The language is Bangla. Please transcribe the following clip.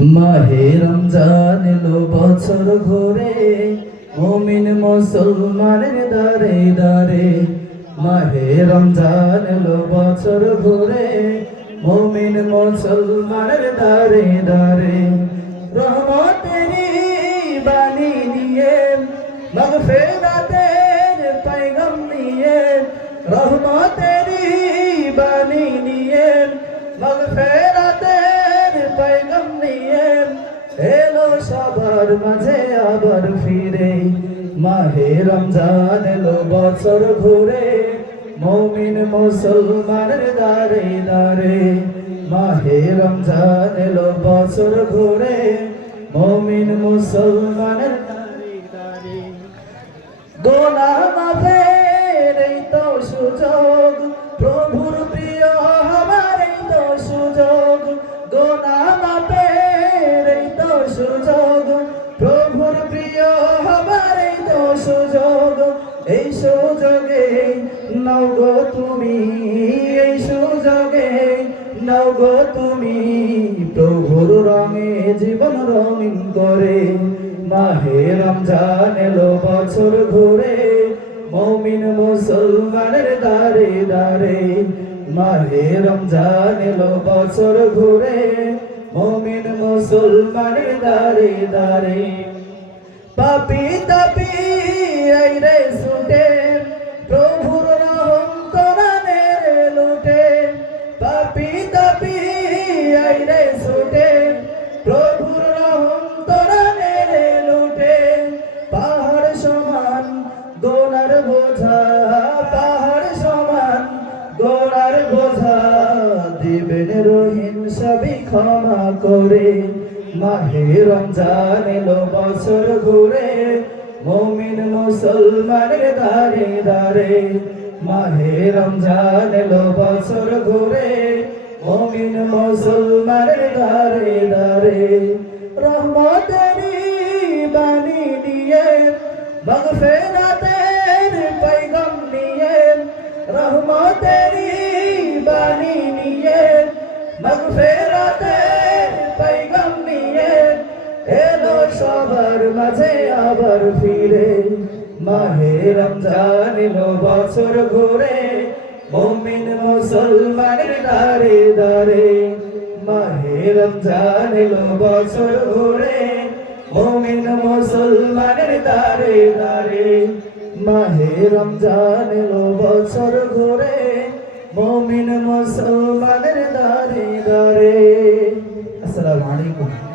মাহে রমজান এলো বছর ঘুরে, মুমিন মুসলমানের দারে দারে। মাহে রমজান এলো বছর ঘুরে, মুমিন মুসলমানের দারে দারে। রহমতেরি বাণী নিয়ে, মাগফিরাতের পয়গাম নিয়ে, রহমতেরি বাণী নিয়ে, মাগফিরাতের পয়গাম নিয়ে এলো সবার মাঝে আবার ফিরে। মাহে রমজান এলো বছর ঘুরে, মুমিন মুসলমানের দারে দারে। মাহে রমজান এলো বছর ঘুরে, মুমিন মুসলমানের দারে দারে। গোনাহ মাফের এই তো সুযোগ, প্রভুর প্রিয় আমার এই তো সুযোগ। গোনাহ মাফের এই তো সুযোগ, প্রভুর প্রিয় আমার এই তো সুযোগ। এই সুযোগে নাও গো তুমি, এই সুযোগে নাও গো তুমি, প্রভুর রঙে জীবন রঙিন করে। মাহে রমজান এলো বছর ঘুরে, মুমিন মুসলমানের দারে দারে। মাহে রমজান এলো বছর ঘুরে, মুমিন মুসলমানের দারে দারে। পাপী তাপী আইরে ছুটে, প্রভুর রহম কোরআনের লুটে। পাপী তাপী আইরে ছুটে, প্রভুর রহম কোরআনের লুটে। পাহাড় সমান গোনার বোঝা, পাহাড় সমান গোনার বোঝা, দিবেন রহিম সবই ক্ষমা করে। মাহে রমজান এলো বছর ঘুরে, মুমিন মুসলমানের দারে দারে। মাহে রমজান এলো বছর ঘুরে, মুমিন মুসলমানের দারে দারে। রহমতেরি বাণী নিয়ে, মাগফিরাতের পয়গাম নিয়ে, রহমতেরি বাণী নিয়ে, মাগফিরাতের পয়গাম নিয়ে এলো সবার মাঝে আবার ফিরে। মাহে রমজান এলো বছর ঘুরে, মুমিন মুসলমানের দারে দারে। মাহে রমজান এলো বছর ঘুরে, মুমিন মুসলমানের দারে দারে। মাহে রমজান এলো বছর ঘুরে, মুমিন মুসলমানের দারে দারে। আসসালামু আলাইকুম।